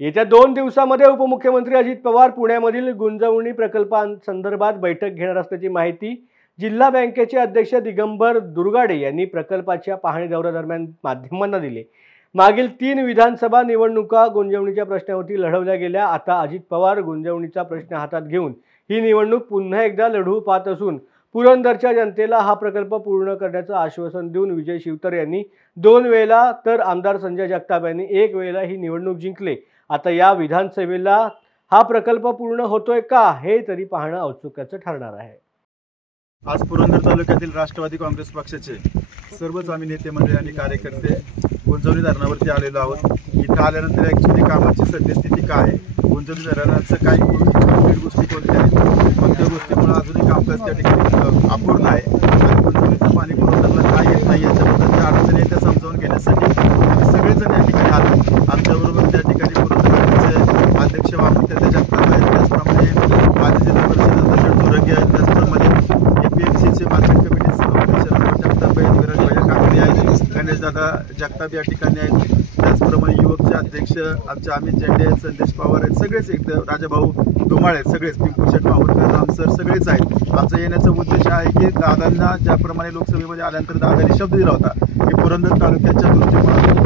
येत्या 2 दिवसांमध्ये उपमुख्यमंत्री अजित पवार पुण्यामधील गुंजवणी प्रकल्पांसंदर्भात बैठक घेणार असल्याची माहिती जिल्हा बँकेचे अध्यक्ष दिगंबर दुर्गाडे यांनी प्रकल्पाच्या पाहणी दौऱ्यादरम्यान माध्यमांना दिले। मागील 3 विधानसभा निवडणुका गुंजवणीच्या प्रश्नावरती लढवल्या गेल्या। आता अजित पवार गुंजवणीचा प्रश्न हातात घेऊन ही निवडणूक पुन्हा एकदा लढवू पाहत असून पुरंदरच्या जनतेला हा प्रकल्प पूर्ण करण्याचं आश्वासन देऊन विजय शिवतारे यांनी 2 वेळेला तर आमदार संजय जगताप यांनी 1 वेळेला ही निवडणूक जिंकले। आता या विधानसभेला हा प्रकल्प पूर्ण होतोय का हे तरी पाहणं औत्सुक्याचं ठरणार आहे। आज पुरंदर तालुक्यातील राष्ट्रवादी काँग्रेस पक्षाचे सर्वच आम्ही नेते मंडळी आणि कार्यकर्ते गुंजवणी धरणावरती आलेलो आहोत। इथं आल्यानंतर ॲक्च्युली कामाची सद्यस्थिती काय आहे, गुंजवणी धरणाचं काही गोष्टी कोणत्या आहेत, कोणत्या गोष्टीमुळे अजूनही कामकाज त्या ठिकाणी अपूर्ण आहे आणि गुंजवणीचं पाणी पुरवठ्याला काय येत नाही याच्याबद्दलच्या अडचणी त्या समजावून घेण्यासाठी आम्ही सगळेजण या ठिकाणी आलो। आमच्याबरोबर त्या ठिकाणी पुरंदरचे अध्यक्ष वामनताई जगताप आहेत, त्याचप्रमाणे माजी जिल्हा परिषद अध्यक्ष दुर्गे आहेत, त्याचप्रमाणे APMCचे मार्केट कमिटी सभापती जगताप आहेत, विराज भैया काकडे आहेत, गणेशदादा जगताप या ठिकाणी आहेत, त्याचप्रमाणे युवकचे अध्यक्ष आमचे अमित झेंडे आहेत, संदेश पवार आहेत, सगळेच एकदम राजाभाऊ धुमाळ आहेत, सगळेच पिंपू शेट माहूरकर राम सर सगळेच आहेत। आमचा येण्याचा उद्देश आहे की दादांना ज्याप्रमाणे लोकसभेमध्ये आल्यानंतर दादांनी शब्द दिला होता की पुरंदर तालुक्याच्या दृष्टिकोनातून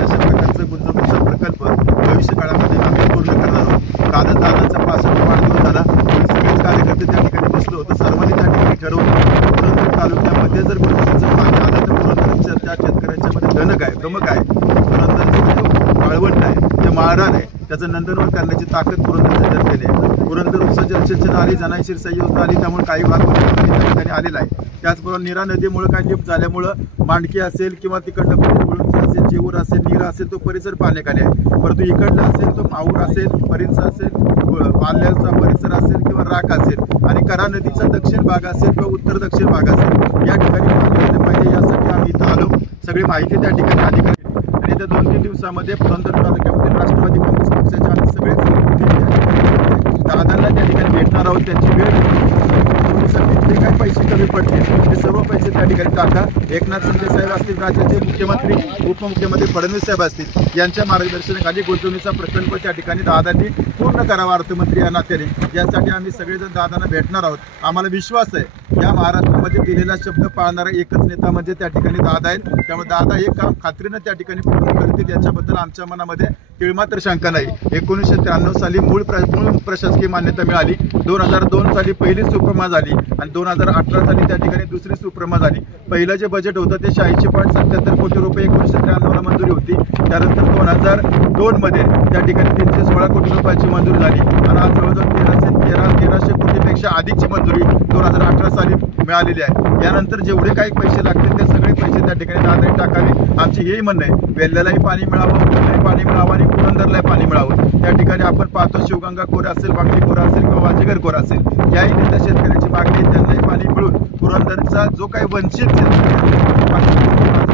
अशा प्रकारचं गुंतवणुकीचा प्रकल्प भविष्य काळामध्ये आम्ही पूर्ण करणार आहोत। दादांचा 65 वाढदिवस झाला, सगळेच कार्यकर्ते त्या ठिकाणी बसलो होतो। सर्वांनी त्या ठिकाणी ठरवलं पुरंदर तालुक्यामध्ये जर गुंतवणुकीचं पाणी आलं तर पुरंदरच्या त्या शेतकऱ्यांच्या मध्ये धनक आहे, प्रमुख आहे, पुरंदरचं माळवंट आहे, जे माळरान आहे त्याचं नंदनवन करण्याची ताकद पुरंदरच्या जनतेने आहे। पुरंदर उपसा जलसिंचन आली, जनाई शिरसाई योजना आली, त्यामुळे काही भाग त्या ठिकाणी आलेला आहे। त्याचबरोबर नीरा नदीमुळे काही लिफ्ट झाल्यामुळं मांडकी असेल किंवा तिकडलं असेल, जेऊर असेल, नीरा असेल, तो परिसर पाण्याखाली आहे। परंतु इकडला असेल तो माहूर असेल, परिंच असेल, पाल्याचा परिसर असेल किंवा राख असेल आणि करा नदीचा दक्षिण भाग असेल किंवा उत्तर दक्षिण भाग असेल, या ठिकाणी पाणी आलं पाहिजे यासाठी आम्ही इथं आलो। सगळी माहिती त्या ठिकाणी आली आणि येत्या 2-3 दिवसामध्ये पुरंदर तालुक्यामध्ये राष्ट्रवादी काँग्रेस पक्षाचे आम्ही सगळेच दादांना त्या ठिकाणी भेटणार आहोत। त्यांची वेळ जे काही पैसे कमी पडतील ते सर्व पैसे त्या ठिकाणी टाका। एकनाथ शिंदे साहेब असतील, राज्याचे मुख्यमंत्री उपमुख्यमंत्री फडणवीस साहेब असतील, यांच्या मार्गदर्शनाखाली गुंतवणुकीचा प्रकल्प त्या ठिकाणी दादांनी पूर्ण करावा अर्थमंत्री या नात्याने। यासाठी आम्ही सगळेजण दादांना भेटणार आहोत। आम्हाला विश्वास आहे या महाराष्ट्रामध्ये दिलेला शब्द पाळणारा एकच नेता म्हणजे त्या ठिकाणी दादा आहेत। त्यामुळे दादा हे काम खात्रीनं त्या ठिकाणी पूर्ण करतील याच्याबद्दल आमच्या मनामध्ये तिळमात्र शंका नाही। 1993 साली मूळ प्रशासकीय मान्यता मिळाली, 2002 साली पहिली सुप्रमा झाली आणि 2018 साली त्या ठिकाणी दुसरी सुप्रमा झाली। पहिलं जे बजेट होतं ते 86.77 कोटी रुपये 1993ला मंजुरी होती। त्यानंतर 2002 मध्ये त्या ठिकाणी 316 कोटी रुपयाची मंजुरी झाली आणि आज जवळजवळ 1300 कोटीपेक्षा अधिकची मंजुरी 2018 साली मिळालेली आहे। यानंतर जेवढे काही पैसे लागतील ते सगळे पैसे त्या ठिकाणी दादांनी टाकावे आमची हेही म्हणणं आहे। वेल्ल्यालाही पाणी मिळावं, पुण्यालाही पाणी मिळावं आणि पुरंदरलाही पाणी मिळावं। त्या ठिकाणी आपण पाहतो शिवगंगा खोरा असेल, बांगडी खोरा असेल किंवा वाजेगर खोरा असेल, याही नेत्या शेतकऱ्यांची मागणी त्यांनाही पाणी मिळून पुरंदरचा जो काही वंचित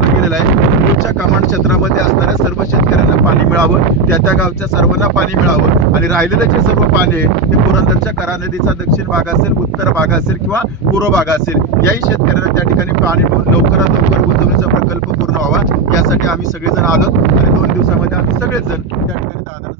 गेलेला आहे पुढच्या कमांड क्षेत्रामध्ये असणाऱ्या सर्व शेतकऱ्यांना पाणी मिळावं, त्या गावच्या सर्वांना पाणी मिळावं आणि राहिलेलं जे सर्व पाणी आहे ते पुरंदरच्या करा नदीचा दक्षिण भाग असेल, उत्तर भाग असेल किंवा पूर्व भाग असेल, याही शेतकऱ्यांना त्या ठिकाणी पाणी मिळून लवकरात लवकर गुंतवणुकीचा प्रकल्प पूर्ण व्हावा यासाठी आम्ही सगळेजण आलो आणि 2 दिवसामध्ये आम्ही सगळेजण त्या ठिकाणी दादा